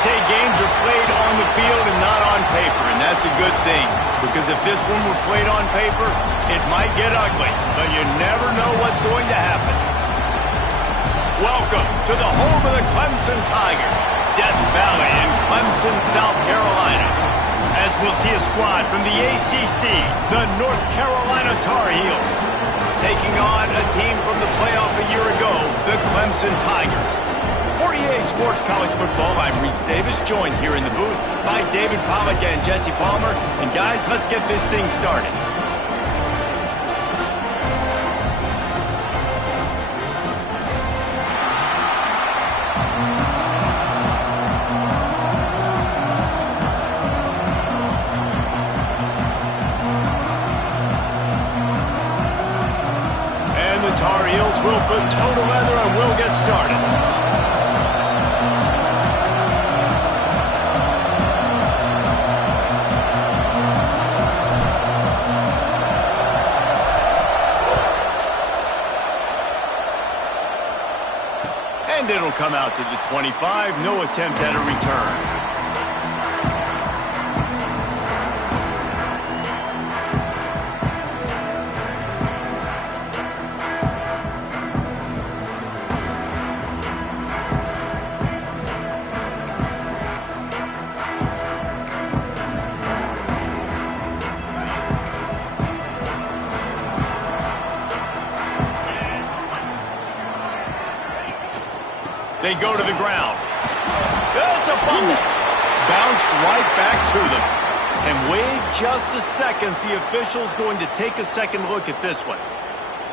say games are played on the field and not on paper, and that's a good thing. Because if this one were played on paper, it might get ugly, but you never know what's going to happen. Welcome to the home of the Clemson Tigers, Death Valley in Clemson, South Carolina. As we'll see a squad from the ACC, the North Carolina Tar Heels, taking on a team from the playoff a year ago, the Clemson Tigers. For EA Sports College Football, I'm Reese Davis, joined here in the booth by David Pollack and Jesse Palmer. And guys, let's get this thing started. And the Tar Heels will put total leather and we'll get started. And it'll come out to the 25. No attempt at a return. They go to the ground. It's a fumble. Bounced right back to them. And wait just a second. The official's going to take a second look at this one.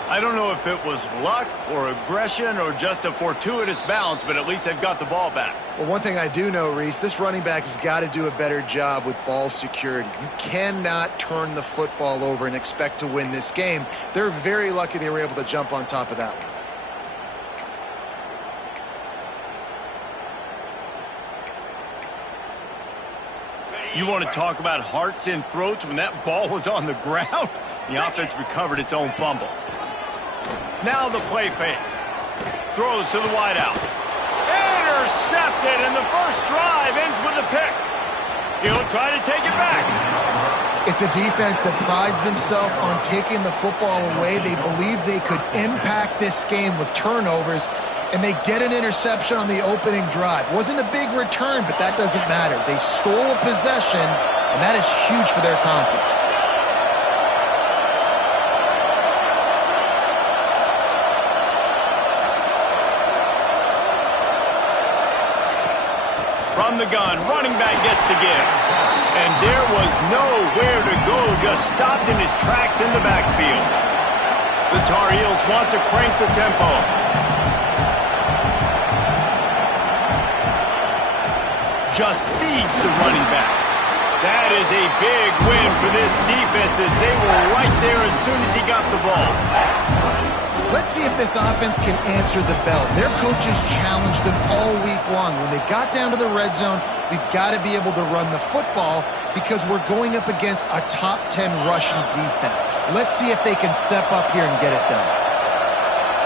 I don't know if it was luck or aggression or just a fortuitous bounce, but at least they've got the ball back. Well, one thing I do know, Reese, this running back has got to do a better job with ball security. You cannot turn the football over and expect to win this game. They're very lucky they were able to jump on top of that one. You want to talk about hearts and throats when that ball was on the ground? The offense recovered its own fumble. Now the play fake. Throws to the wideout. Intercepted, and the first drive ends with a pick. He'll try to take it back. It's a defense that prides themselves on taking the football away. They believe they could impact this game with turnovers, and they get an interception on the opening drive. Wasn't a big return, but that doesn't matter. They stole a possession, and that is huge for their confidence. From the gun, running back gets to give. And there was nowhere to go, just stopped in his tracks in the backfield. The Tar Heels want to crank the tempo. Just feeds the running back. That is a big win for this defense as they were right there as soon as he got the ball. Let's see if this offense can answer the bell. Their coaches challenged them all week long. When they got down to the red zone, we've got to be able to run the football because we're going up against a top 10 rushing defense. Let's see if they can step up here and get it done.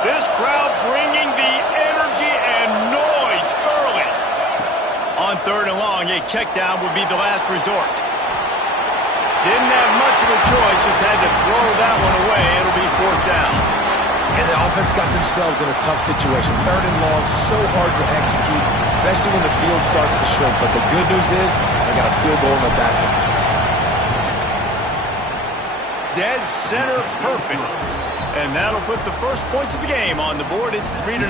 This crowd bringing the energy and noise early. On third and long, a check down would be the last resort. Didn't have much of a choice, just had to throw that one away. It'll be fourth down. And the offense got themselves in a tough situation. Third and long, so hard to execute, especially when the field starts to shrink. But the good news is they got a field goal in the back door. Dead center perfect. And that'll put the first points of the game on the board. It's 3-0.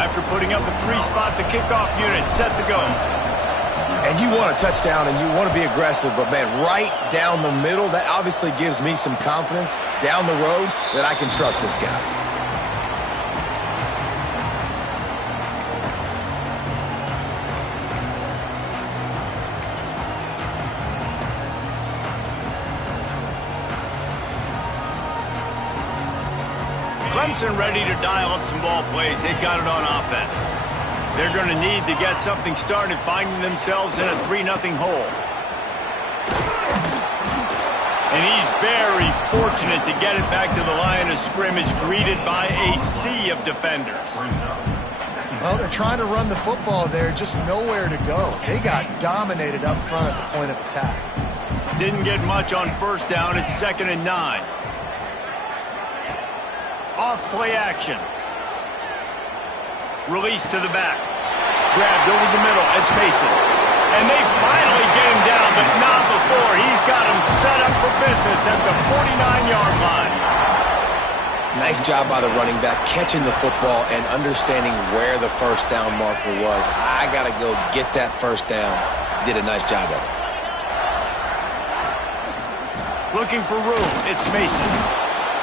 After putting up a 3-spot, the kickoff unit set to go. And you want a touchdown and you want to be aggressive, but man, right down the middle, that obviously gives me some confidence down the road that I can trust this guy. Clemson ready to dial up some ball plays. They've got it on offense. They're going to need to get something started, finding themselves in a 3-0 hole. And he's very fortunate to get it back to the line of scrimmage, greeted by a sea of defenders. Well, they're trying to run the football there, just nowhere to go. They got dominated up front at the point of attack. Didn't get much on first down. It's 2nd and 9. Off play action. Release to the back. Grabbed over the middle. It's Mason. And they finally get him down, but not before. He's got him set up for business at the 49-yard line. Nice job by the running back, catching the football and understanding where the first down marker was. I got to go get that first down. He did a nice job of it. Looking for room. It's Mason.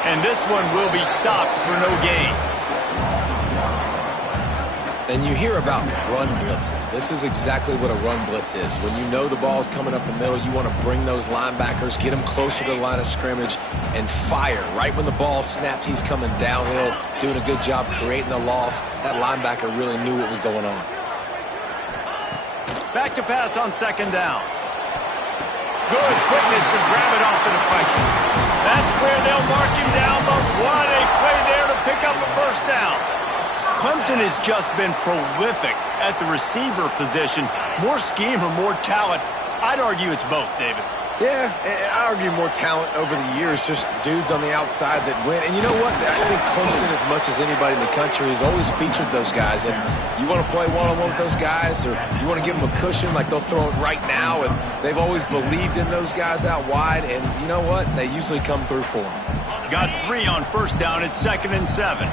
And this one will be stopped for no gain. And you hear about run blitzes. This is exactly what a run blitz is. When you know the ball's coming up the middle, you want to bring those linebackers, get them closer to the line of scrimmage, and fire. Right when the ball snaps, he's coming downhill, doing a good job creating the loss. That linebacker really knew what was going on. Back to pass on 2nd down. Good quickness to grab it off the deflection. That's where they'll mark him down, but what a play there to pick up a first down. Clemson has just been prolific at the receiver position. More scheme or more talent? I'd argue it's both, David. Yeah, I argue more talent over the years, just dudes on the outside that win. And you know what? I think Clemson, as much as anybody in the country, has always featured those guys. And you want to play one-on-one with those guys, or you want to give them a cushion like they'll throw it right now. And they've always believed in those guys out wide. And you know what? They usually come through for them. Got 3 on first down. It's 2nd and 7.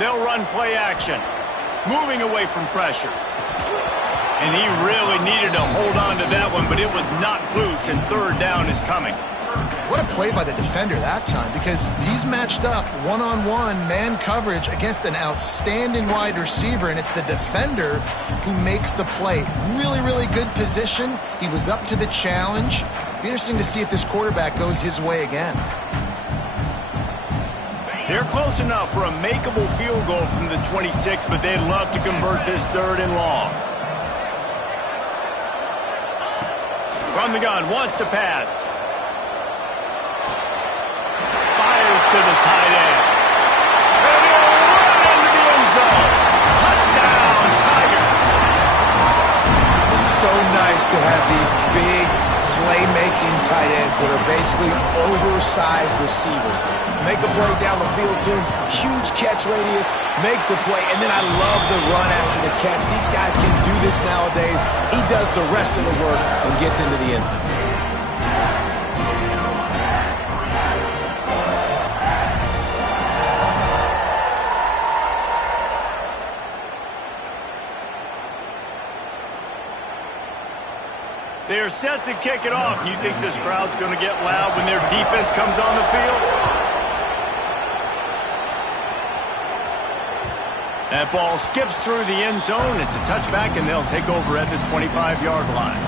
They'll run play action, moving away from pressure. And he really needed to hold on to that one, but it was not loose, and 3rd down is coming. What a play by the defender that time, because he's matched up one-on-one man coverage against an outstanding wide receiver, and it's the defender who makes the play. Really, really good position. He was up to the challenge. Be interesting to see if this quarterback goes his way again. They're close enough for a makeable field goal from the 26, but they'd love to convert this 3rd and long. From the gun, wants to pass. Fires to the tight end. And he'll run into the end zone. Touchdown, Tigers. It's so nice to have these big playmaking tight ends that are basically oversized receivers. Make a play down the field to him, huge catch radius, makes the play, and then I love the run after the catch. These guys can do this nowadays. He does the rest of the work and gets into the end zone. They are set to kick it off. You think this crowd's going to get loud when their defense comes on the field? That ball skips through the end zone. It's a touchback, and they'll take over at the 25-yard line.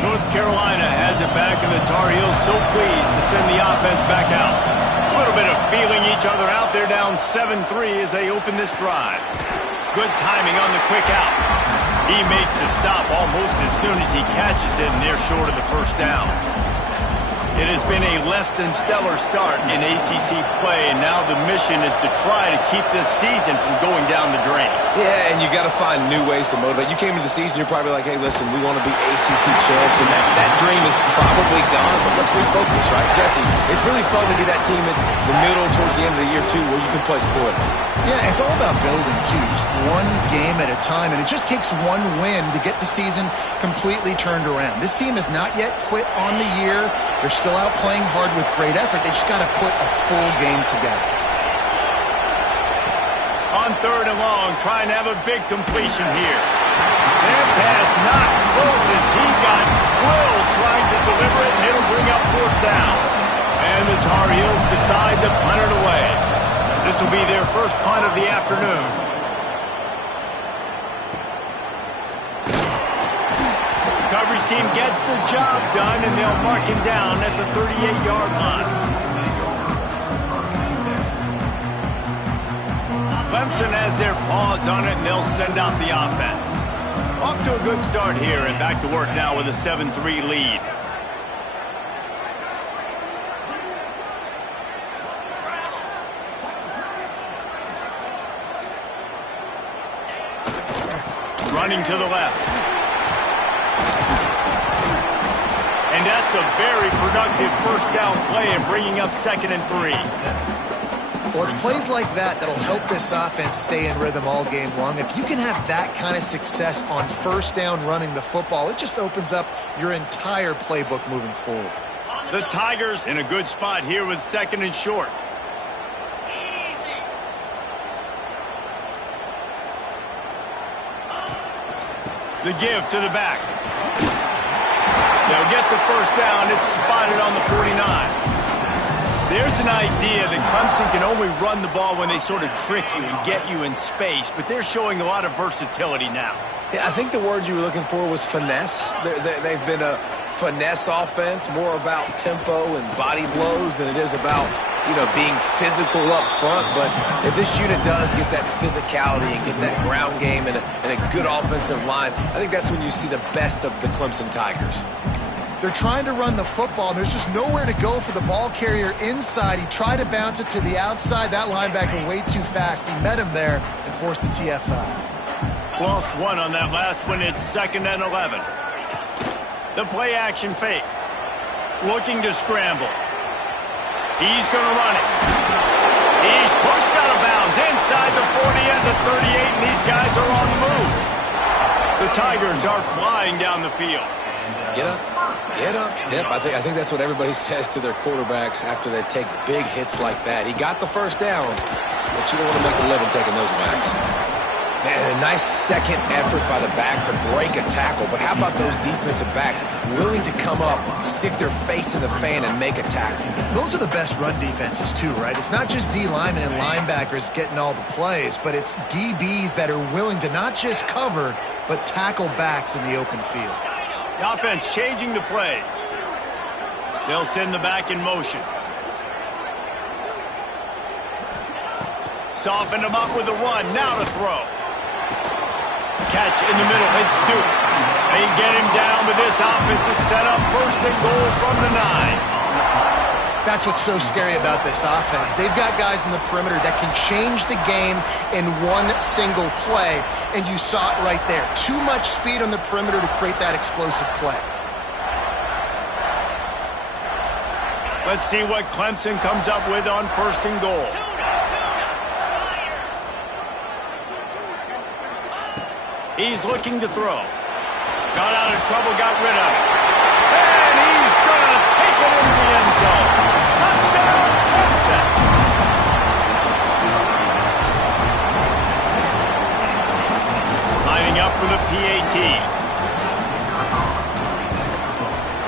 North Carolina has it back, and the Tar Heels so pleased to send the offense back out. A little bit of feeling each other out. They're down 7-3 as they open this drive. Good timing on the quick out. He makes the stop almost as soon as he catches it, and they're short of the first down. It has been a less than stellar start in ACC play, and now the mission is to try to keep this season from going down the drain. Yeah, and you got to find new ways to motivate. You came into the season, you're probably like, hey, listen, we want to be ACC champs, and that dream is probably gone, but let's refocus, right? Jesse, it's really fun to be that team at the middle towards the end of the year, too, where you can play sport. Yeah, it's all about building, too. Just one game at a time, and it just takes one win to get the season completely turned around. This team has not yet quit on the year. They're still out playing hard with great effort. They just got to put a full game together. On 3rd and long, trying to have a big completion here. That pass not close as he got drilled trying to deliver it, and it'll bring up 4th down. And the Tar Heels decide to punt it away. This will be their first punt of the afternoon. The coverage team gets the job done, and they'll mark him down at the 38-yard line. Clemson has their paws on it, and they'll send out the offense. Off to a good start here, and back to work now with a 7-3 lead. Running to the left. And that's a very productive first down play and bringing up 2nd and 3. Well, it's plays like that that'll help this offense stay in rhythm all game long. If you can have that kind of success on first down running the football, it just opens up your entire playbook moving forward. The Tigers in a good spot here with 2nd and short. The give to the back. They'll get the first down. It's spotted on the 49. There's an idea that Clemson can only run the ball when they sort of trick you and get you in space, but they're showing a lot of versatility now. Yeah, I think the word you were looking for was finesse. They've been a finesse offense, more about tempo and body blows than it is about, being physical up front. But if this unit does get that physicality and get that ground game and a good offensive line, I think that's when you see the best of the Clemson Tigers. They're trying to run the football, and there's just nowhere to go for the ball carrier inside. He tried to bounce it to the outside. That linebacker way too fast. He met him there and forced the TFL. Lost one on that last one. It's 2nd and 11. The play action fake. Looking to scramble. He's going to run it. He's pushed out of bounds inside the 40 and the 38, and these guys are on the move. The Tigers are flying down the field. Get up. Get up. Yep, I think that's what everybody says to their quarterbacks after they take big hits like that. He got the first down, but you don't want to make a living taking those backs. Man, a nice second effort by the back to break a tackle. But how about those defensive backs willing to come up, stick their face in the fan, and make a tackle? Those are the best run defenses, too, right? It's not just D linemen and linebackers getting all the plays, but it's DBs that are willing to not just cover, but tackle backs in the open field. The offense changing the play. They'll send the back in motion. Soften them up with a run. Now to throw. Catch in the middle. It's Duke. They get him down, but this offense is set up 1st and goal from the 9. That's what's so scary about this offense. They've got guys in the perimeter that can change the game in one single play, and you saw it right there. Too much speed on the perimeter to create that explosive play. Let's see what Clemson comes up with on 1st and goal. He's looking to throw. Got out of trouble, got rid of it. And he's going to take it into the end zone. Touchdown, Clemson. Lining up for the PAT.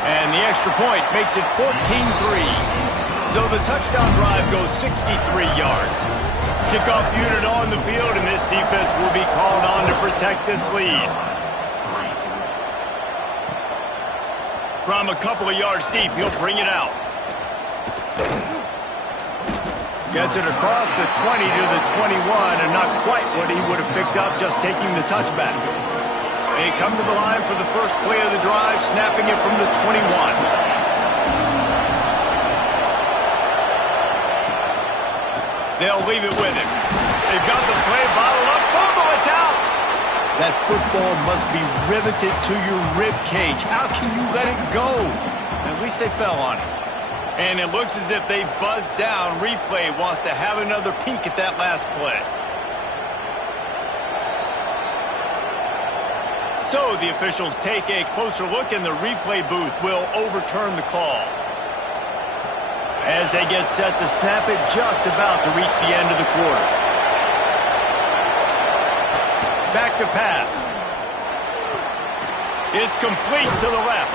And the extra point makes it 14-3. So the touchdown drive goes 63 yards. Kickoff unit on the field, and this defense will be called on to protect this lead. From a couple of yards deep, he'll bring it out. Gets it across the 20 to the 21, and not quite what he would have picked up just taking the touchback. They come to the line for the first play of the drive, snapping it from the 21. They'll leave it with him. They've got the play bottled up. Fumble, it's out. That football must be riveted to your rib cage. How can you let it go? At least they fell on it. And it looks as if they've buzzed down. Replay wants to have another peek at that last play. So the officials take a closer look, and the replay booth will overturn the call. As they get set to snap it, just about to reach the end of the quarter. Back to pass. It's complete to the left.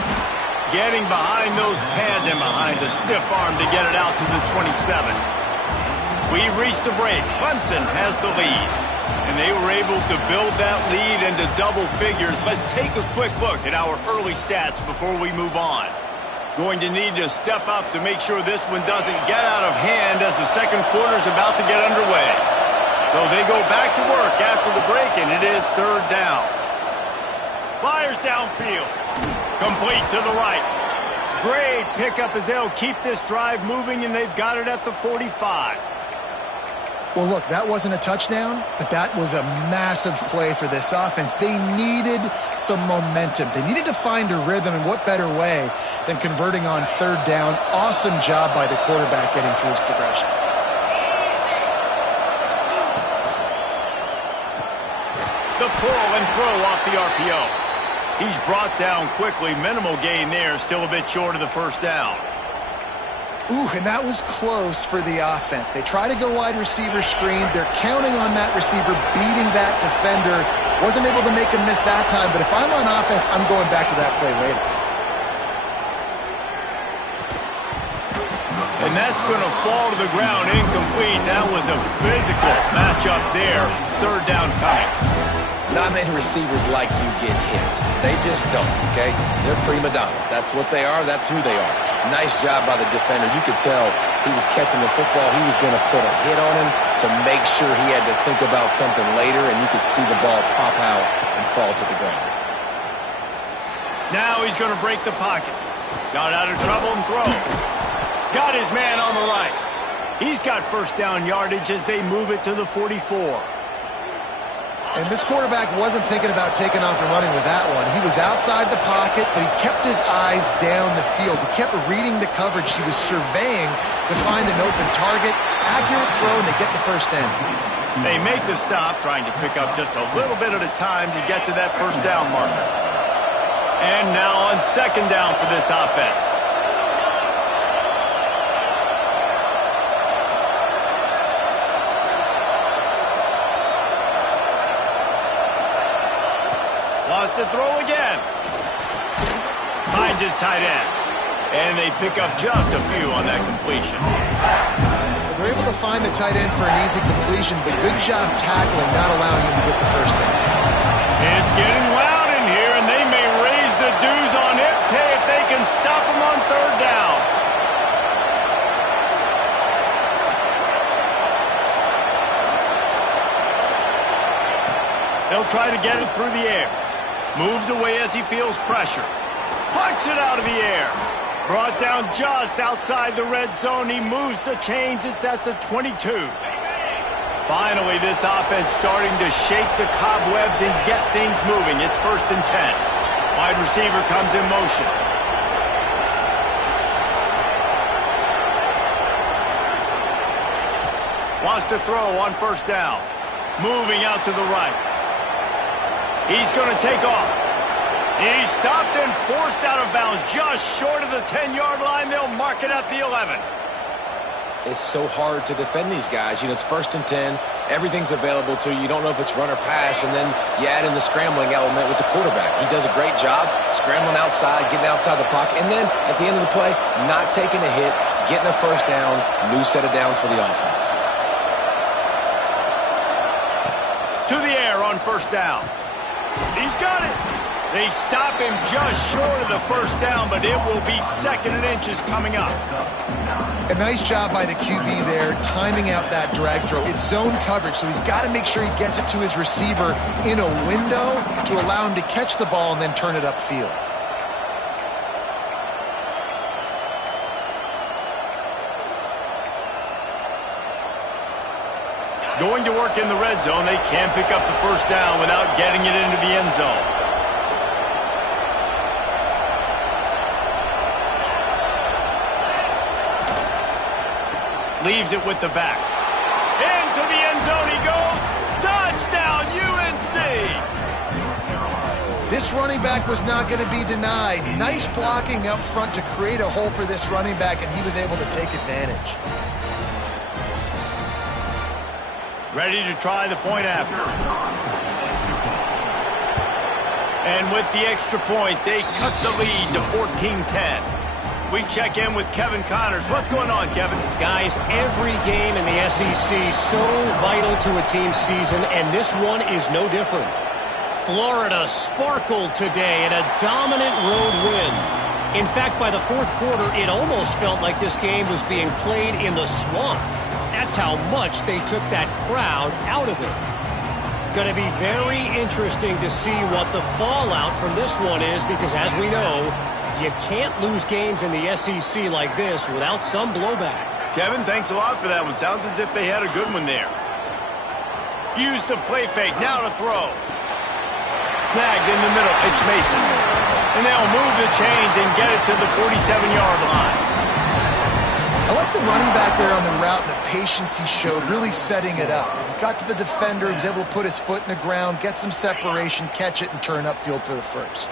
Getting behind those pads and behind a stiff arm to get it out to the 27. We've reached the break. Clemson has the lead. And they were able to build that lead into double figures. Let's take a quick look at our early stats before we move on. Going to need to step up to make sure this one doesn't get out of hand as the second quarter is about to get underway. So they go back to work after the break, and it is 3rd down. Fires downfield. Complete to the right. Great pickup as they'll keep this drive moving, and they've got it at the 45. Well, look, that wasn't a touchdown, but that was a massive play for this offense. They needed some momentum. They needed to find a rhythm, and what better way than converting on third down. Awesome job by the quarterback getting through his progression. The pull and throw off the RPO. He's brought down quickly. Minimal gain there, still a bit short of the first down. Ooh, and that was close for the offense. They try to go wide receiver screen. They're counting on that receiver beating that defender. Wasn't able to make him miss that time, but if I'm on offense, I'm going back to that play later. And that's going to fall to the ground incomplete. That was a physical matchup there. Third down coming. Not many receivers like to get hit. They just don't, okay? They're prima donnas. That's what they are. That's who they are. Nice job by the defender. You could tell he was catching the football. He was going to put a hit on him to make sure he had to think about something later, and you could see the ball pop out and fall to the ground. Now he's going to break the pocket. Got out of trouble and throws. Got his man on the right. He's got first down yardage as they move it to the 44. And this quarterback wasn't thinking about taking off and running with that one. He was outside the pocket, but he kept his eyes down the field. He kept reading the coverage. He was surveying to find an open target. Accurate throw, and they get the first down. They make the stop, trying to pick up just a little bit at a time to get to that first down marker. And now on second down for this offense. Lost to throw again. Finds his tight end. And they pick up just a few on that completion. Well, they're able to find the tight end for an easy completion, but good job tackling, not allowing him to get the first down. It's getting loud in here, and they may raise the dues on Ifte if they can stop him on third down. They'll try to get it through the air. Moves away as he feels pressure. Punts it out of the air. Brought down just outside the red zone. He moves the chains. It's at the 22. Finally, this offense starting to shake the cobwebs and get things moving. It's 1st and 10. Wide receiver comes in motion. Wants to throw on first down. Moving out to the right. He's going to take off. He's stopped and forced out of bounds just short of the 10-yard line. They'll mark it at the 11. It's so hard to defend these guys. You know, it's 1st and 10. Everything's available to you. You don't know if it's run or pass, and then you add in the scrambling element with the quarterback. He does a great job scrambling outside, getting outside the pocket, and then at the end of the play, not taking a hit, getting a first down, new set of downs for the offense. To the air on first down. He's got it. They stop him just short of the first down, but it will be 2nd and inches coming up. A nice job by the QB there, timing out that drag throw. It's zone coverage, so he's got to make sure he gets it to his receiver in a window to allow him to catch the ball and then turn it upfield. Going to work in the red zone, they can't pick up the first down without getting it into the end zone. Leaves it with the back. Into the end zone he goes. Touchdown, UNC! This running back was not going to be denied. Nice blocking up front to create a hole for this running back, and he was able to take advantage. Ready to try the point after. And with the extra point, they cut the lead to 14-10. We check in with Kevin Connors. What's going on, Kevin? Guys, every game in the SEC so vital to a team's season, and this one is no different. Florida sparkled today in a dominant road win. In fact, by the 4th quarter, it almost felt like this game was being played in the swamp. That's how much they took that crowd out of it. Going to be very interesting to see what the fallout from this one is, because as we know, you can't lose games in the SEC like this without some blowback. Kevin, thanks a lot for that one. Sounds as if they had a good one there. Use the play fake, now to throw. Snagged in the middle, it's Mason. And they'll move the chains and get it to the 47-yard line. I like the running back there on the route and the patience he showed, really setting it up. He got to the defender, he was able to put his foot in the ground, get some separation, catch it, and turn upfield for the first.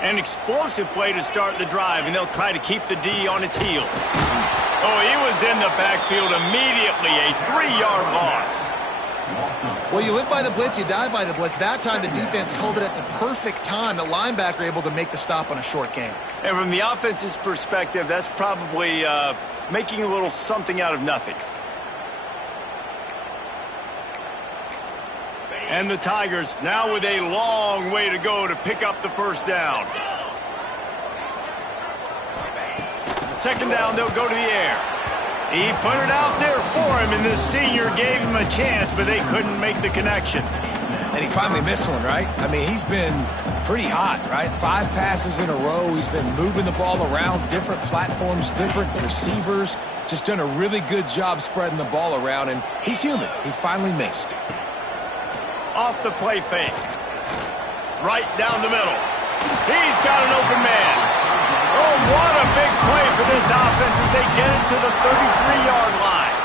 An explosive play to start the drive, and they'll try to keep the D on its heels. Oh, he was in the backfield immediately, a 3-yard loss. Well, you live by the blitz, you die by the blitz. That time the defense called it at the perfect time. The linebacker able to make the stop on a short gain. And from the offense's perspective, that's probably making a little something out of nothing. And the Tigers now with a long way to go to pick up the first down. Second down, they'll go to the air. He put it out there for him, and the senior gave him a chance, but they couldn't make the connection. And he finally missed one, right? I mean, he's been pretty hot, right? 5 passes in a row. He's been moving the ball around, different platforms, different receivers. Just done a really good job spreading the ball around, and he's human. He finally missed. Off the play fake. Right down the middle. He's got an open man. Oh, what a big play for this offense as they get it to the 33-yard line.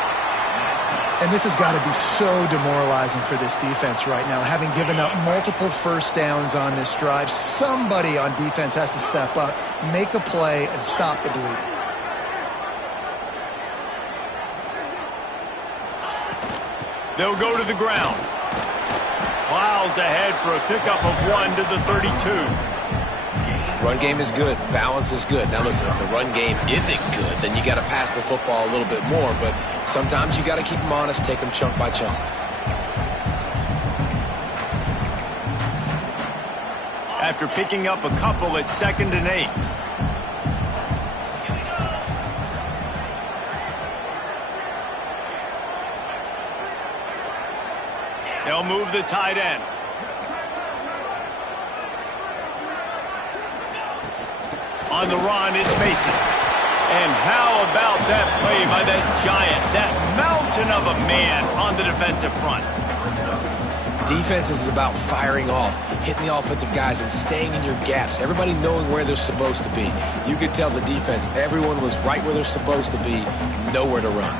And this has got to be so demoralizing for this defense right now. Having given up multiple first downs on this drive, somebody on defense has to step up, make a play, and stop the bleeding. They'll go to the ground. Plows ahead for a pickup of 1 to the 32. Run game is good. Balance is good. Now listen, if the run game isn't good, then you got to pass the football a little bit more. But sometimes you got to keep them honest, take them chunk by chunk. After picking up a couple, it's 2nd and 8. They'll move the tight end. On the run, it's Mason. And how about that play by that giant, that mountain of a man on the defensive front? Defense is about firing off, hitting the offensive guys and staying in your gaps. Everybody knowing where they're supposed to be. You could tell the defense, everyone was right where they're supposed to be, nowhere to run.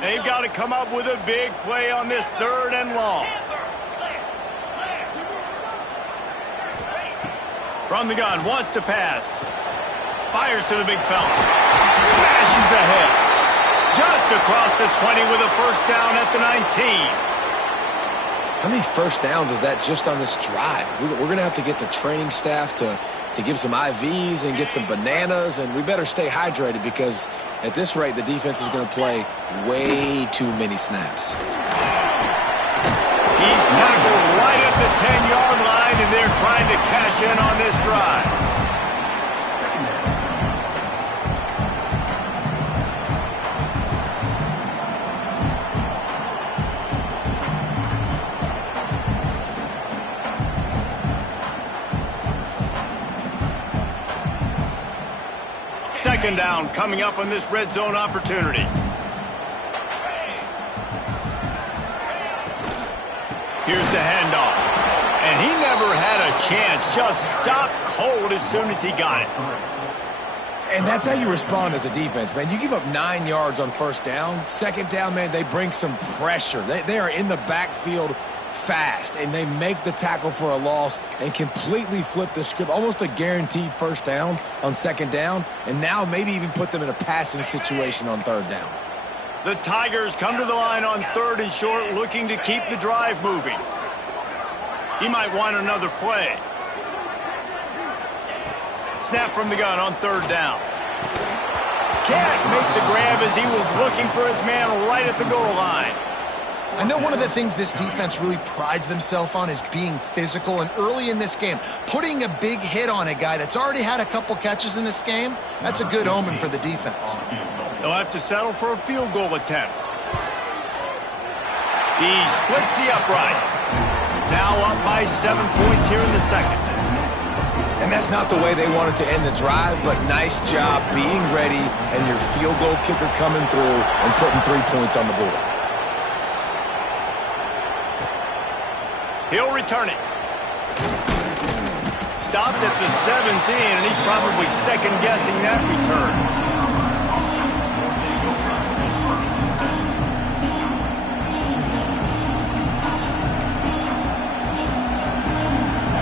They've got to come up with a big play on this 3rd and long. From the gun, wants to pass. Fires to the big fella. Smashes ahead. Just across the 20 with a first down at the 19. How many first downs is that just on this drive? We're going to have to get the training staff to give some IVs and get some bananas, and we better stay hydrated because at this rate, the defense is going to play way too many snaps. He's tackled right at the 10-yard line, and they're trying to cash in on this drive. Second down coming up on this red zone opportunity. Here's the handoff. And he never had a chance. Just stopped cold as soon as he got it. And that's how you respond as a defense, man. You give up 9 yards on first down. Second down, man, they bring some pressure. They are in the backfield fast, and they make the tackle for a loss and completely flip the script. Almost a guaranteed first down on second down, and now maybe even put them in a passing situation on third down. The Tigers come to the line on 3rd and short, looking to keep the drive moving. He might want another play. Snap from the gun on 3rd down. Can't make the grab as he was looking for his man right at the goal line. I know one of the things this defense really prides themselves on is being physical, and early in this game, putting a big hit on a guy that's already had a couple catches in this game, that's a good omen for the defense. They'll have to settle for a field goal attempt. He splits the uprights. Now up by 7 points here in the second. And that's not the way they wanted to end the drive, but nice job being ready and your field goal kicker coming through and putting 3 points on the board. He'll return it. Stopped at the 17, and he's probably second-guessing that return.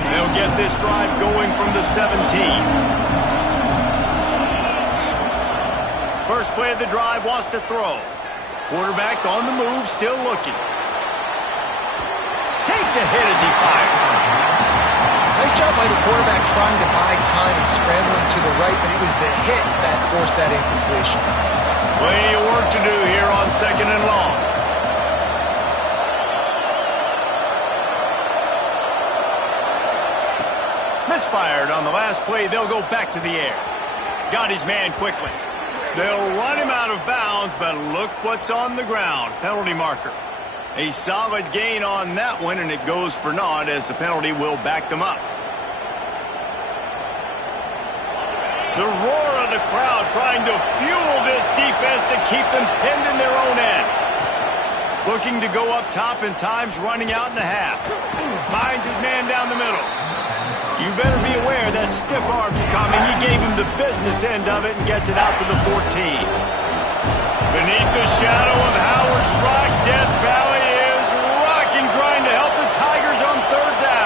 They'll get this drive going from the 17. First play of the drive, wants to throw. Quarterback on the move, still looking. Takes a hit as he fires. Nice job by the quarterback trying to buy time and scrambling to the right, but it was the hit that forced that incompletion. Plenty of work to do here on 2nd and long. Misfired on the last play. They'll go back to the air. Got his man quickly. They'll run him out of bounds, but look what's on the ground. Penalty marker. A solid gain on that one, and it goes for naught as the penalty will back them up. The roar of the crowd trying to fuel this defense to keep them pinned in their own end. Looking to go up top in times, running out in the half. Finds his man down the middle. You better be aware that stiff arm's coming. He gave him the business end of it and gets it out to the 14. Beneath the shadow of Howard's Rock, Death Valley is rocking, trying to help the Tigers on 3rd down.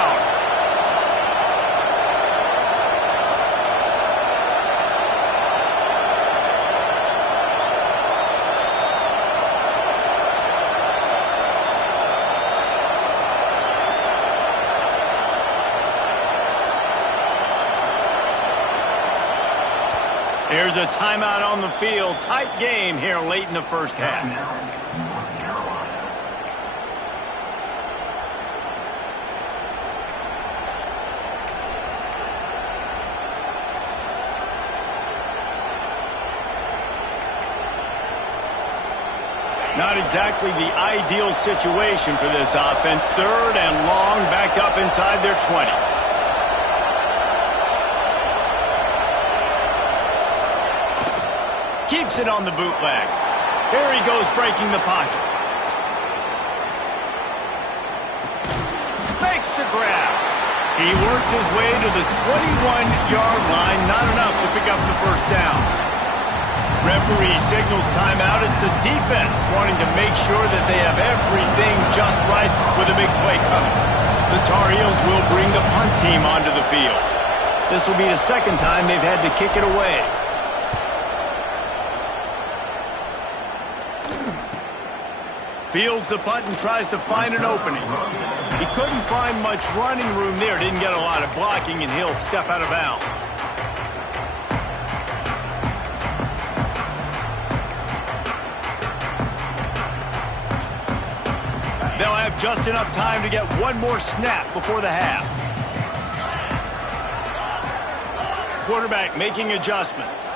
Here's a timeout on the field. Tight game here late in the first half. Not exactly the ideal situation for this offense. 3rd and long, back up inside their 20. Keeps it on the bootleg. Here he goes, breaking the pocket. Makes the grab. He works his way to the 21-yard line. Not enough to pick up the first down. Referee signals timeout. It's the defense wanting to make sure that they have everything just right with a big play coming. The Tar Heels will bring the punt team onto the field. This will be the 2nd time they've had to kick it away. Fields the punt and tries to find an opening. He couldn't find much running room there. Didn't get a lot of blocking, and he'll step out of bounds. They'll have just enough time to get one more snap before the half. Quarterback making adjustments.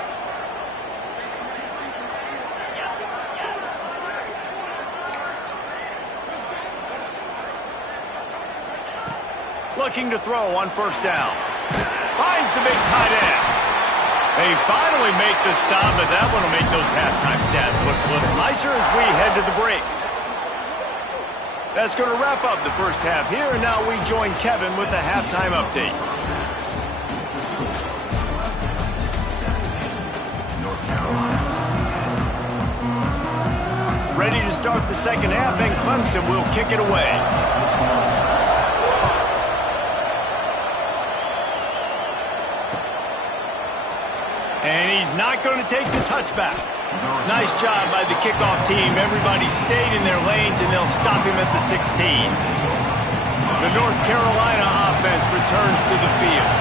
Looking to throw on 1st down. Finds the big tight end. They finally make the stop, but that one will make those halftime stats look a little nicer as we head to the break. That's going to wrap up the first half here, and now we join Kevin with the halftime update. Ready to start the 2nd half, and Clemson will kick it away. And he's not going to take the touchback. Nice job by the kickoff team. Everybody stayed in their lanes, and they'll stop him at the 16. The North Carolina offense returns to the field.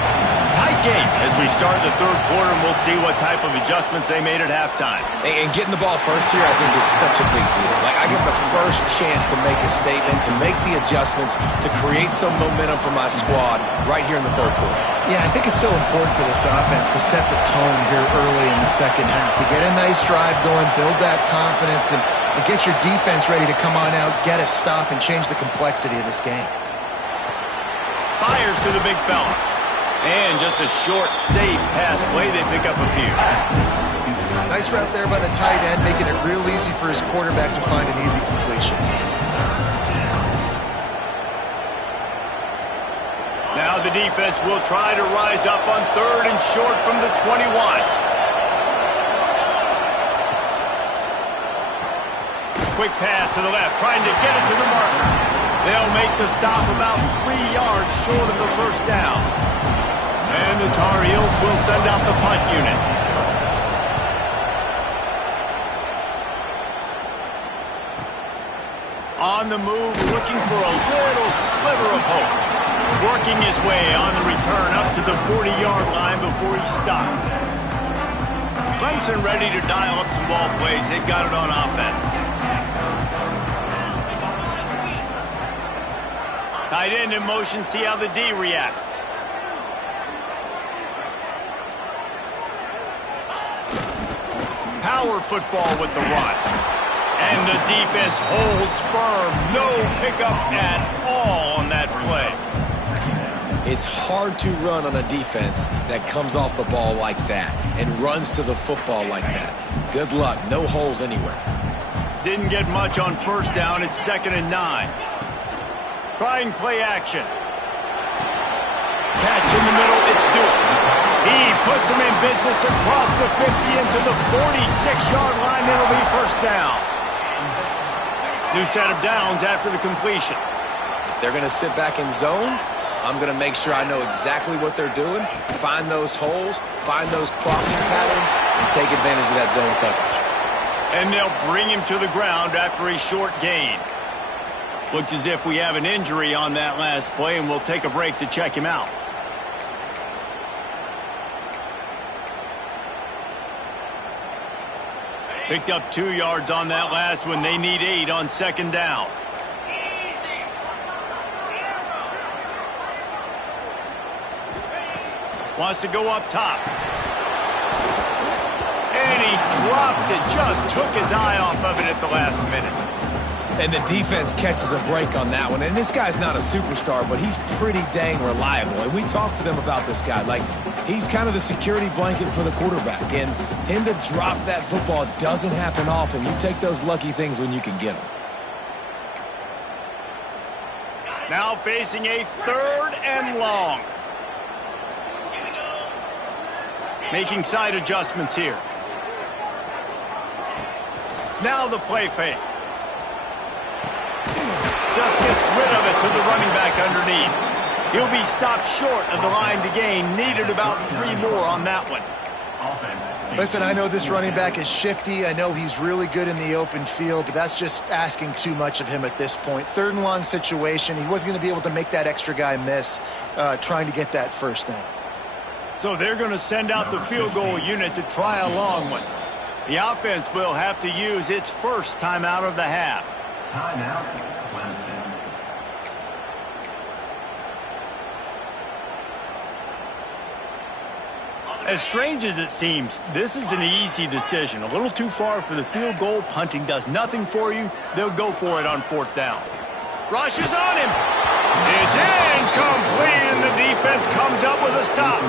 Tight game as we start the 3rd quarter, and we'll see what type of adjustments they made at halftime. And getting the ball first here, I think, is such a big deal. Like, I get the first chance to make a statement, to make the adjustments, to create some momentum for my squad right here in the 3rd quarter. Yeah, I think it's so important for this offense to set the tone here early in the 2nd half, to get a nice drive going, build that confidence, and get your defense ready to come on out, get a stop, and change the complexity of this game. Fires to the big fella. And just a short, safe pass play. They pick up a few. Nice route there by the tight end, making it real easy for his quarterback to find an easy completion. the defense will try to rise up on 3rd and short from the 21. Quick pass to the left, trying to get it to the marker. They'll make the stop about 3 yards short of the first down. And the Tar Heels will send out the punt unit. On the move, looking for a little sliver of hope. Working his way on the return up to the 40-yard line before he stopped. Clemson ready to dial up some ball plays. They've got it on offense. Tight end in motion, see how the D reacts. Power football with the run. And the defense holds firm. No pickup at all on that play. It's hard to run on a defense that comes off the ball like that and runs to the football like that. Good luck. No holes anywhere. Didn't get much on first down. It's 2nd and 9. Trying play action. Catch in the middle. It's Duke. He puts him in business across the 50 into the 46-yard line. It'll be first down. New set of downs after the completion. If they're going to sit back in zone, I'm going to make sure I know exactly what they're doing, find those holes, find those crossing patterns, and take advantage of that zone coverage. And they'll bring him to the ground after a short gain. Looks as if we have an injury on that last play, and we'll take a break to check him out. Picked up 2 yards on that last one. They need 8 on 2nd down. Wants to go up top. And he drops it. Just took his eye off of it at the last minute. And the defense catches a break on that one. And this guy's not a superstar, but he's pretty dang reliable. And we talked to them about this guy. Like, he's kind of the security blanket for the quarterback. And him to drop that football doesn't happen often. You take those lucky things when you can get them. Now facing a 3rd and long. Making side adjustments here. Now the play fake. Just gets rid of it to the running back underneath. He'll be stopped short of the line to gain. Needed about 3 more on that one. Listen, I know this running back is shifty. I know he's really good in the open field, but that's just asking too much of him at this point. 3rd and long situation. He wasn't going to be able to make that extra guy miss trying to get that first down. So they're going to send out the field goal unit to try a long one. The offense will have to use its first timeout of the half. Timeout, Clemson. As strange as it seems, this is an easy decision. A little too far for the field goal. Punting does nothing for you. They'll go for it on 4th down. Rushes on him. It's incomplete, and the defense comes up with a stop.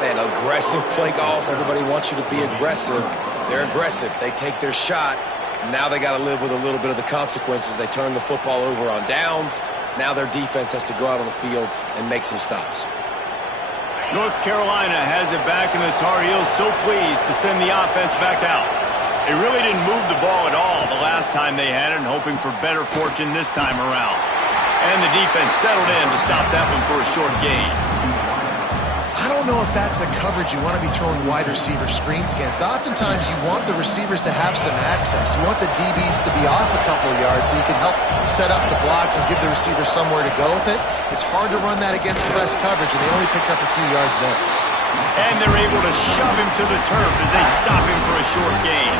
Man, aggressive play calls. Everybody wants you to be aggressive. They're aggressive. They take their shot. Now they got to live with a little bit of the consequences. They turn the football over on downs. Now their defense has to go out on the field and make some stops. North Carolina has it back, and the Tar Heels so pleased to send the offense back out. They really didn't move the ball at all the last time they had it, and hoping for better fortune this time around. And the defense settled in to stop that one for a short gain. I don't know if that's the coverage you want to be throwing wide receiver screens against. Oftentimes, you want the receivers to have some access. You want the DBs to be off a couple of yards so you can help set up the blocks and give the receiver somewhere to go with it. It's hard to run that against press coverage, and they only picked up a few yards there. And they're able to shove him to the turf as they stop him for a short gain.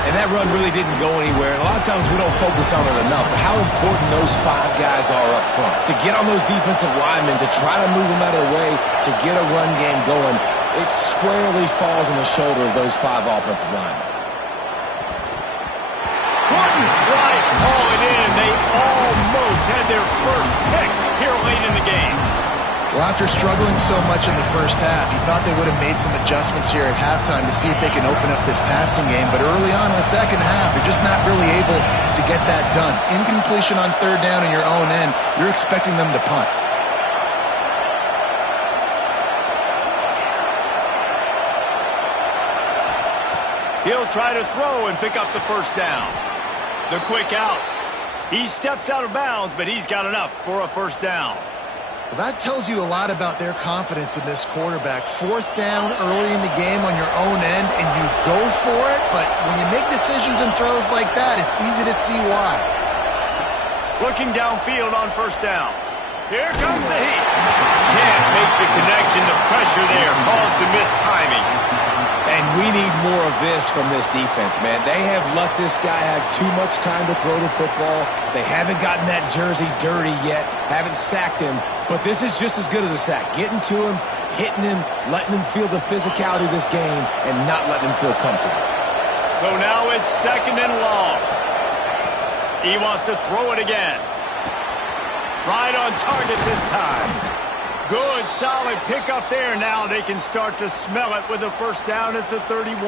And that run really didn't go anywhere. And a lot of times we don't focus on it enough. But how important those 5 guys are up front. To get on those defensive linemen, to try to move them out of the way, to get a run game going, it squarely falls on the shoulder of those 5 offensive linemen. Couldn't quite haul it in. They almost had their first pick here late in the game. Well, after struggling so much in the first half, you thought they would have made some adjustments here at halftime to see if they can open up this passing game. But early on in the second half, you're just not really able to get that done. Incompletion on 3rd down in your own end, you're expecting them to punt. They'll try to throw and pick up the first down. The quick out. He steps out of bounds, but he's got enough for a first down. Well, that tells you a lot about their confidence in this quarterback. Fourth down early in the game on your own end, and you go for it, but when you make decisions and throws like that, it's easy to see why. Looking downfield on first down. Here comes the heat. Can't make the connection. The pressure there caused the missed timing. And we need more of this from this defense, man. They have let this guy have too much time to throw the football. They haven't gotten that jersey dirty yet, haven't sacked him. But this is just as good as a sack. Getting to him, hitting him, letting him feel the physicality of this game, and not letting him feel comfortable. So now it's 2nd and long. He wants to throw it again. Right on target this time. Good, solid pickup there. Now they can start to smell it with a first down at the 31.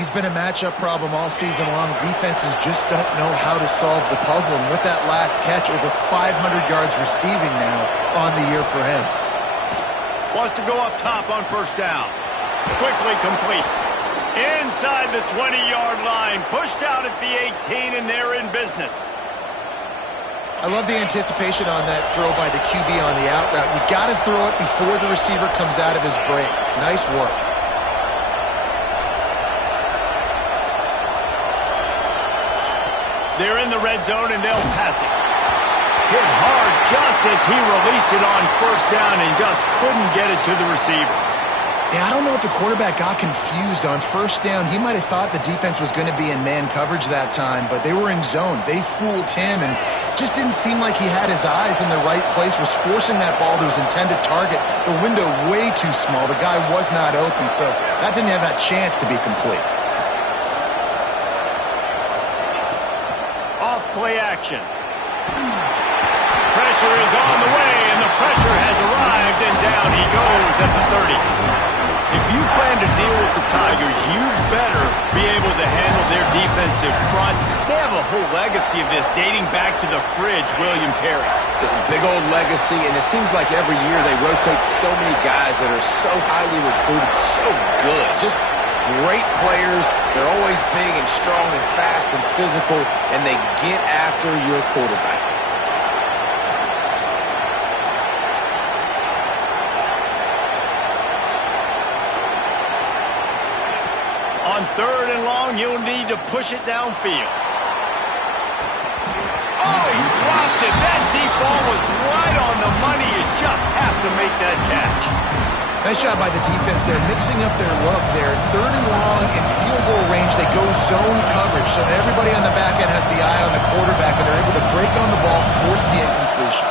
He's been a matchup problem all season long. Defenses just don't know how to solve the puzzle. And with that last catch, over 500 yards receiving now on the year for him. Wants to go up top on first down. Quickly complete. Inside the 20-yard line. Pushed out at the 18, and they're in business. I love the anticipation on that throw by the QB on the out route. You got to throw it before the receiver comes out of his break. Nice work. They're in the red zone, and they'll pass it. Hit hard just as he released it on first down and just couldn't get it to the receiver. Yeah, I don't know if the quarterback got confused on first down. He might have thought the defense was going to be in man coverage that time, but they were in zone. They fooled him and just didn't seem like he had his eyes in the right place, was forcing that ball to his intended target. The window way too small. The guy was not open, so that didn't have that chance to be complete. Off play action. Pressure is on the way, and the pressure has arrived, and down he goes at the 30. If you plan to deal with the Tigers, you better be able to handle their defensive front. They have a whole legacy of this dating back to the fridge, William Perry. Big old legacy, and it seems like every year they rotate so many guys that are so highly recruited, so good. Just great players. They're always big and strong and fast and physical, and they get after your quarterback. On 3rd and long, you'll need to push it downfield. Oh, he dropped it. That deep ball was right on the money. You just have to make that catch. Nice job by the defense. They're mixing up their look. They're 3rd and long in field goal range. They go zone coverage, so everybody on the back end has the eye on the quarterback, and they're able to break on the ball, force the incompletion.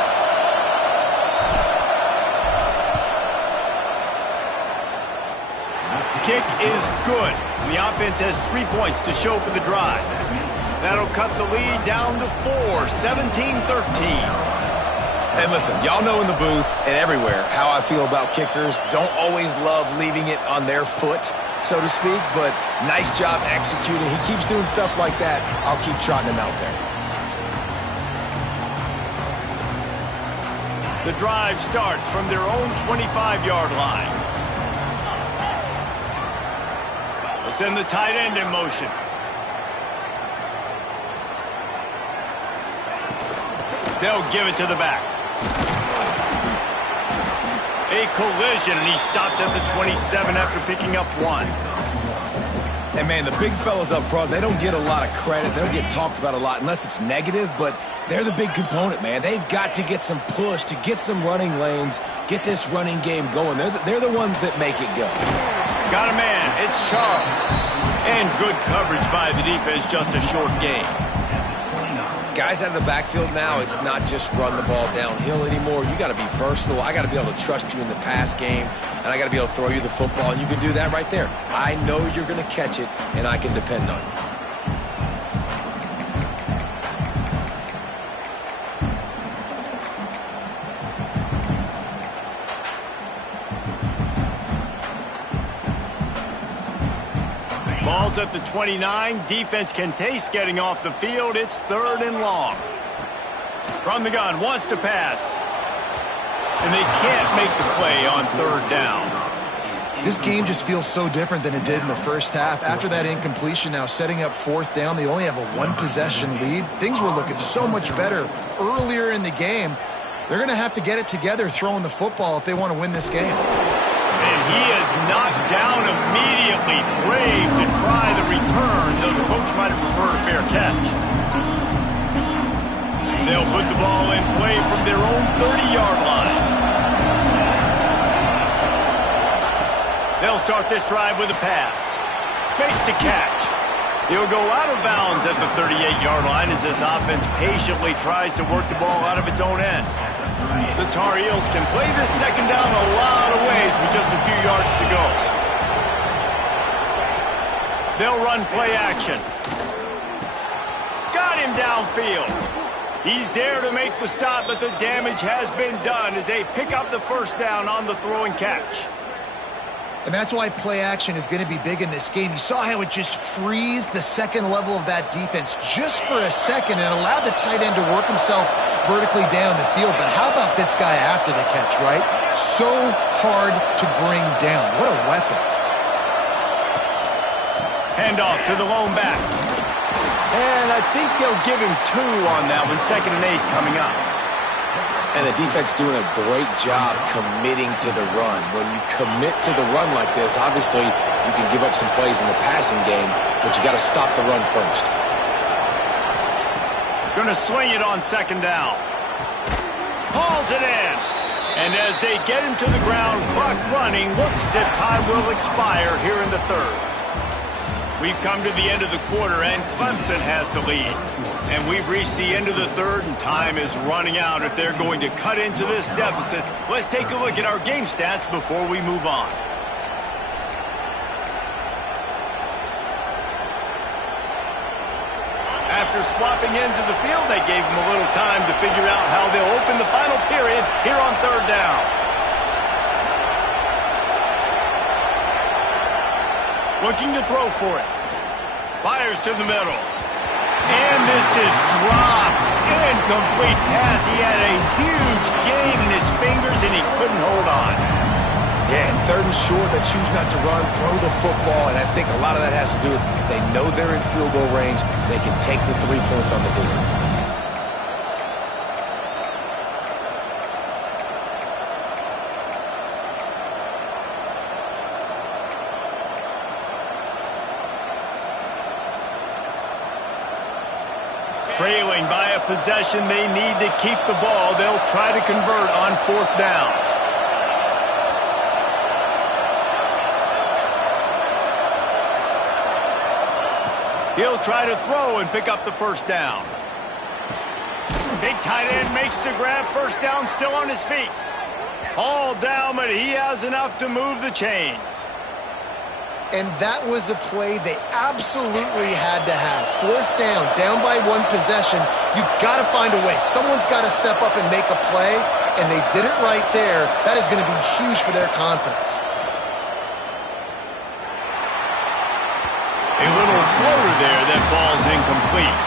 Kick is good. The offense has 3 points to show for the drive. That'll cut the lead down to 4, 17-13. And listen, y'all know in the booth and everywhere how I feel about kickers. Don't always love leaving it on their foot, so to speak, but nice job executing. He keeps doing stuff like that. I'll keep trotting him out there. The drive starts from their own 25-yard line. We'll send the tight end in motion. They'll give it to the back. A collision, and he stopped at the 27 after picking up 1. And, man, the big fellas up front, they don't get a lot of credit. They don't get talked about a lot unless it's negative, but they're the big component, man. They've got to get some push, to get some running lanes, get this running game going. They're the ones that make it go. Got a man. It's Charles. And good coverage by the defense, just a short gain. Guys out of the backfield now, it's not just run the ball downhill anymore. You got to be versatile. I got to be able to trust you in the pass game, and I got to be able to throw you the football, and you can do that right there. I know you're going to catch it, and I can depend on you. Ball's at the 29. Defense can taste getting off the field. It's 3rd and long. From the gun, wants to pass. And they can't make the play on 3rd down. This game just feels so different than it did in the first half. After that incompletion, now setting up fourth down, they only have a one-possession lead. Things were looking so much better earlier in the game. They're going to have to get it together throwing the football if they want to win this game. And he is knocked down immediately. Brave to try the return, though the coach might have preferred a fair catch. They'll put the ball in play from their own 30-yard line. They'll start this drive with a pass. Makes the catch. He'll go out of bounds at the 38-yard line as this offense patiently tries to work the ball out of its own end. The Tar Heels can play this second down a lot of ways with just a few yards to go. They'll run play action. Got him downfield. He's there to make the stop, but the damage has been done as they pick up the first down on the throw and catch. And that's why play action is going to be big in this game. You saw how it just freezed the second level of that defense just for a second and allowed the tight end to work himself vertically down the field. But how about this guy after the catch, right? So hard to bring down. What a weapon. Handoff to the lone back. And I think they'll give him 2 on that one. 2nd and 8 coming up. And the defense doing a great job committing to the run. When you commit to the run like this, obviously you can give up some plays in the passing game, but you got to stop the run first. Going to swing it on 2nd down. Hauls it in. And as they get him to the ground, clock running, looks as if time will expire here in the 3rd. We've come to the end of the quarter, and Clemson has the lead. And we've reached the end of the 3rd, and time is running out if they're going to cut into this deficit. Let's take a look at our game stats before we move on. After swapping ends of the field, they gave them a little time to figure out how they'll open the final period here on 3rd down. Looking to throw for it. Fires to the middle. And this is dropped. Incomplete pass. He had a huge gain in his fingers, and he couldn't hold on. Yeah, and 3rd and short, they choose not to run, throw the football, and I think a lot of that has to do with they know they're in field goal range. They can take the 3 points on the board. Trailing by a possession, they need to keep the ball. They'll try to convert on 4th down. He'll try to throw and pick up the 1st down. Big tight end makes the grab. 1st down, still on his feet. Hauled down, but he has enough to move the chains. And that was a play they absolutely had to have. 4th down by 1 possession. You've got to find a way. Someone's got to step up and make a play, and they did it right there. That is going to be huge for their confidence. A little floater there that falls incomplete.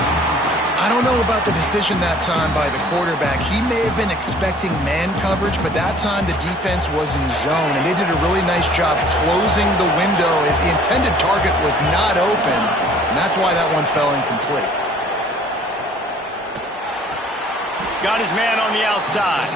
I don't know about the decision that time by the quarterback. He may have been expecting man coverage, but that time the defense was in zone, and they did a really nice job closing the window. The intended target was not open, and that's why that one fell incomplete. Got his man on the outside.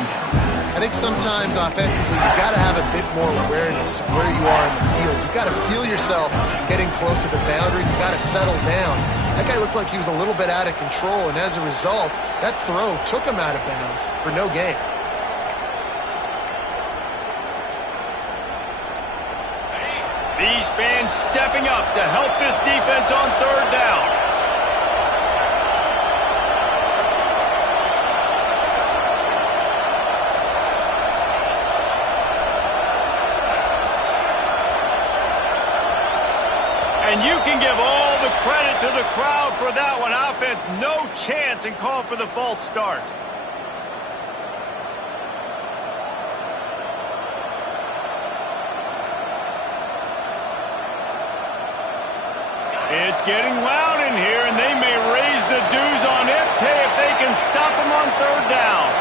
I think sometimes offensively you've got to have a bit more awareness of where you are in the field. You've got to feel yourself getting close to the boundary. You've got to settle down. That guy looked like he was a little bit out of control, and as a result, that throw took him out of bounds for no gain. These fans stepping up to help this defense on 3rd down. And you can give all the credit to the crowd for that one. Offense, no chance, and call for the false start. It's getting loud in here, and they may raise the dues on Ipte if they can stop him on 3rd down.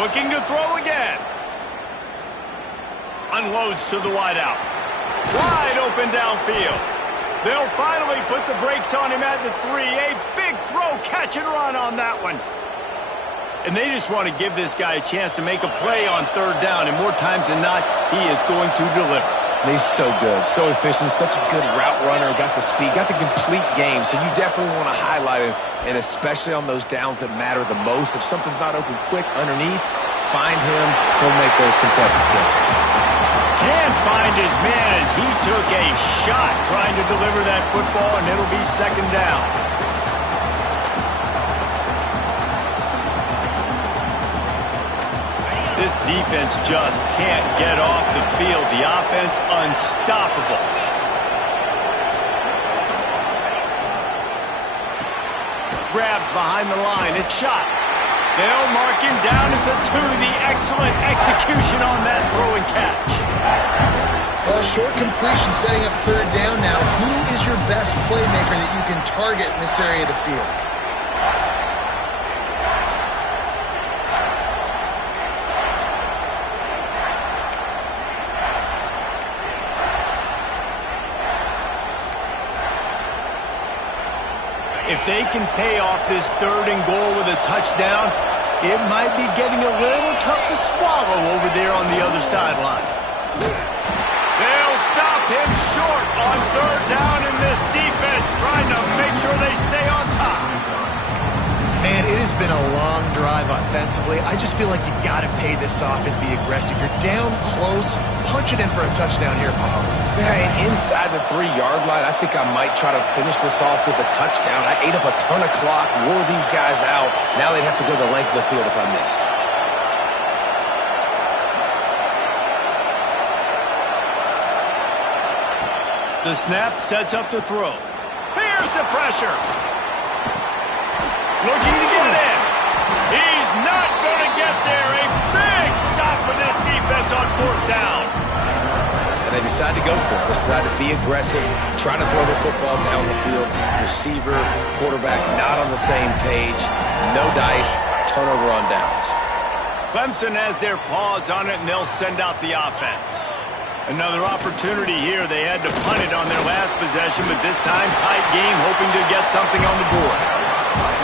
Looking to throw again. Unloads to the wideout. Wide open downfield. They'll finally put the brakes on him at the 3. A big throw, catch and run on that one. And they just want to give this guy a chance to make a play on third down, and more times than not, he is going to deliver. And he's so good, so efficient, such a good route runner, got the speed, got the complete game, so you definitely want to highlight him, and especially on those downs that matter the most. If something's not open quick underneath, find him, he'll make those contested catches. Can't find his man as he took a shot trying to deliver that football, and it'll be second down. This defense just can't get off the field. The offense unstoppable. Grabbed behind the line. It's shot. They'll mark him down at the 2. The excellent execution on that throw and catch. Well, short completion setting up third down now. Who is your best playmaker that you can target in this area of the field? If they can pay off this 3rd and goal with a touchdown, it might be getting a little tough to swallow over there on the other sideline. They'll stop him short on 3rd down, in this defense trying to make sure they stay on top. Man, it has been a long drive offensively. I just feel like you got to pay this off and be aggressive. You're down close. Punch it in for a touchdown here, Paul. Yeah, and inside the 3-yard line, I think I might try to finish this off with a touchdown. I ate up a ton of clock, wore these guys out. Now they'd have to go the length of the field if I missed. The snap sets up the throw. Here's the pressure. Looking to get it in. He's not going to get there. A big stop for this defense on 4th down. And they decide to go for it. They decide to be aggressive, try to throw the football down the field. Receiver, quarterback not on the same page. No dice, turnover on downs. Clemson has their paws on it, and they'll send out the offense. Another opportunity here. They had to punt it on their last possession, but this time tight game, hoping to get something on the board.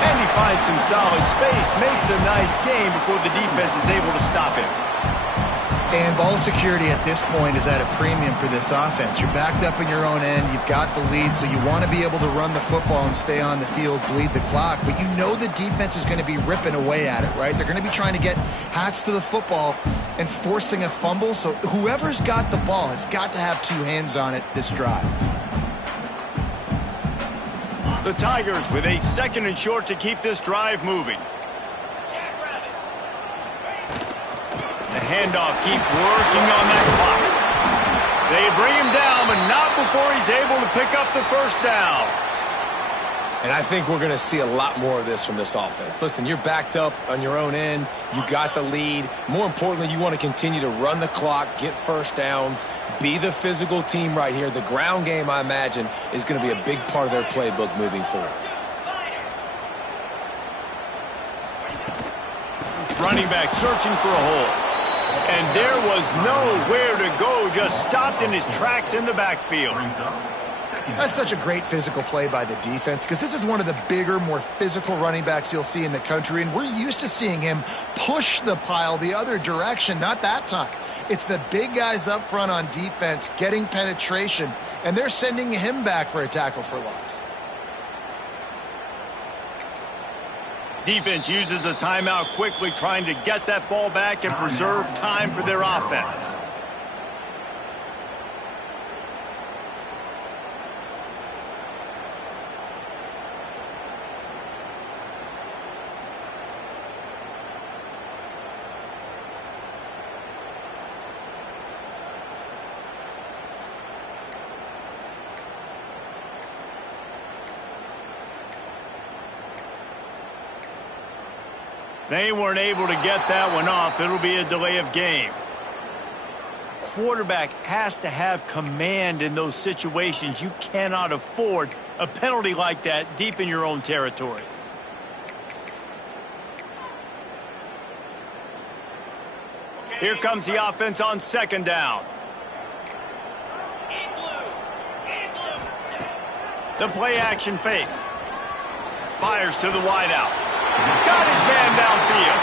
And he finds some solid space, makes a nice game before the defense is able to stop him. And ball security at this point is at a premium for this offense. You're backed up in your own end. You've got the lead, so you want to be able to run the football and stay on the field, bleed the clock. But you know the defense is going to be ripping away at it, right? They're going to be trying to get hats to the football and forcing a fumble. So whoever's got the ball has got to have 2 hands on it this drive. The Tigers with a 2nd and short to keep this drive moving. The handoff, keep working on that clock. They bring him down, but not before he's able to pick up the 1st down. And I think we're going to see a lot more of this from this offense. Listen, you're backed up on your own end. You got the lead. More importantly, you want to continue to run the clock, get 1st downs, be the physical team right here. The ground game, I imagine, is going to be a big part of their playbook moving forward. Running back searching for a hole. And there was nowhere to go, just stopped in his tracks in the backfield. That's such a great physical play by the defense because this is one of the bigger, more physical running backs you'll see in the country, and we're used to seeing him push the pile the other direction. Not that time. It's the big guys up front on defense getting penetration, and they're sending him back for a tackle for loss. Defense uses a timeout quickly, trying to get that ball back and preserve time for their offense. They weren't able to get that one off. It'll be a delay of game. Quarterback has to have command in those situations. You cannot afford a penalty like that deep in your own territory. Here comes the offense on second down. The play action fake. Fires to the wideout. Got his man downfield.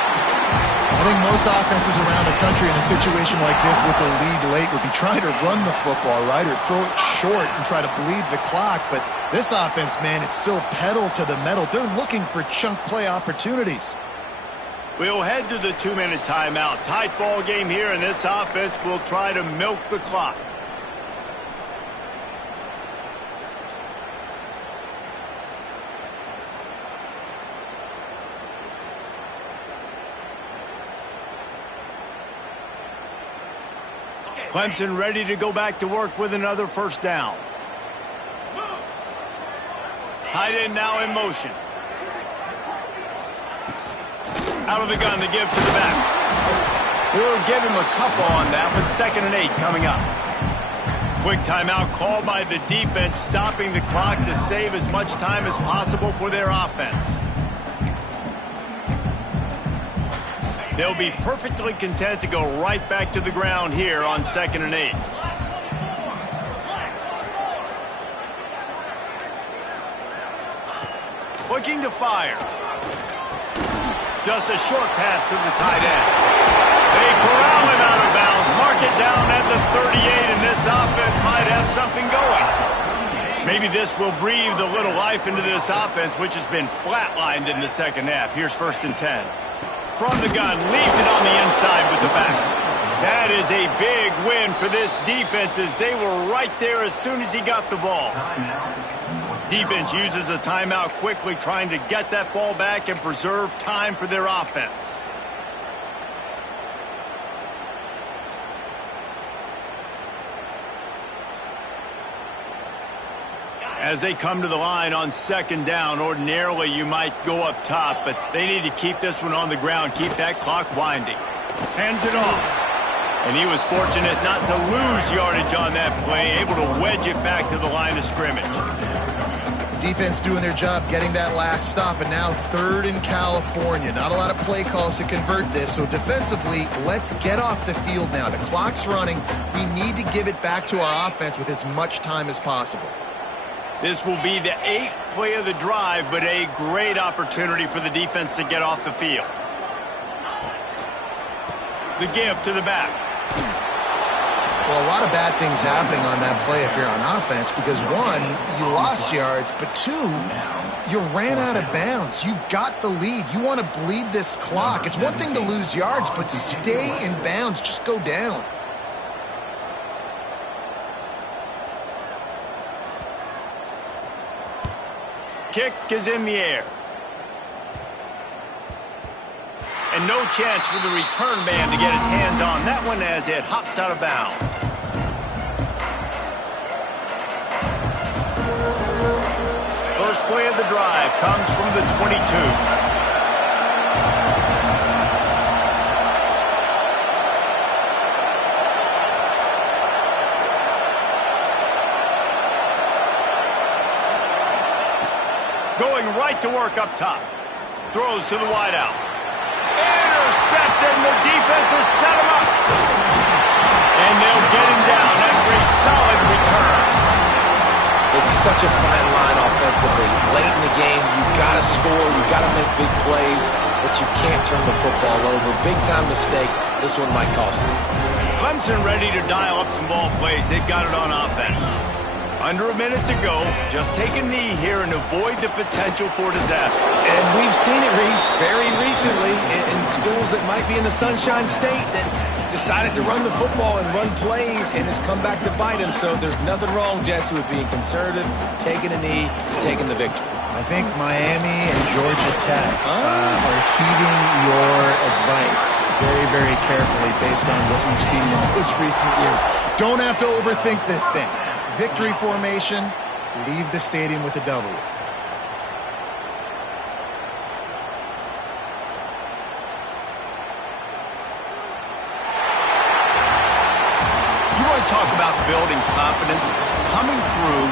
I think most offenses around the country in a situation like this with the lead late would be trying to run the football, right, or throw it short and try to bleed the clock. But this offense, man, it's still pedal to the metal. They're looking for chunk play opportunities. We'll head to the 2-minute timeout. Tight ball game here, and this offense will try to milk the clock. Clemson ready to go back to work with another first down. Tight end now in motion. Out of the gun to give to the back. We'll give him a couple on that one. 2nd and 8 coming up. Quick timeout called by the defense, stopping the clock to save as much time as possible for their offense. They'll be perfectly content to go right back to the ground here on 2nd and 8. Looking to fire. Just a short pass to the tight end. They corral him out of bounds. Mark it down at the 38, and this offense might have something going. Maybe this will breathe a little life into this offense, which has been flatlined in the second half. Here's 1st and 10. From the gun, leaves it on the inside with the back. That is a big win for this defense, as they were right there as soon as he got the ball. Defense uses a timeout quickly, trying to get that ball back and preserve time for their offense. As they come to the line on 2nd down, ordinarily you might go up top, but they need to keep this one on the ground, keep that clock winding. Hands it off. And he was fortunate not to lose yardage on that play, able to wedge it back to the line of scrimmage. Defense doing their job getting that last stop, and now 3rd in California. Not a lot of play calls to convert this, so defensively, let's get off the field now. The clock's running. We need to give it back to our offense with as much time as possible. This will be the 8th play of the drive, but a great opportunity for the defense to get off the field. The give to the back. Well, a lot of bad things happening on that play if you're on offense, because 1, you lost yards, but 2, you ran out of bounds. You've got the lead. You want to bleed this clock. It's one thing to lose yards, but stay in bounds. Just go down. Kick is in the air. And no chance for the return man to get his hands on that one as it hops out of bounds. First play of the drive comes from the 22. Going right to work up top. Throws to the wideout. Intercepted, and the defense has set him up. And they'll get him down after a solid return. It's such a fine line offensively. Late in the game, you've got to score, you've got to make big plays, but you can't turn the football over. Big-time mistake. This one might cost them. Clemson ready to dial up some ball plays. They've got it on offense. Under a minute to go. Just take a knee here and avoid the potential for disaster. And we've seen it, Reese, very recently in schools that might be in the Sunshine State that decided to run the football and run plays, and it's come back to bite him. So there's nothing wrong, Jesse, with being conservative, taking a knee, taking the victory. I think Miami and Georgia Tech are heeding your advice very, very carefully based on what we've seen in those recent years. Don't have to overthink this thing. Victory formation, leave the stadium with a W. You want to talk about building confidence? Coming through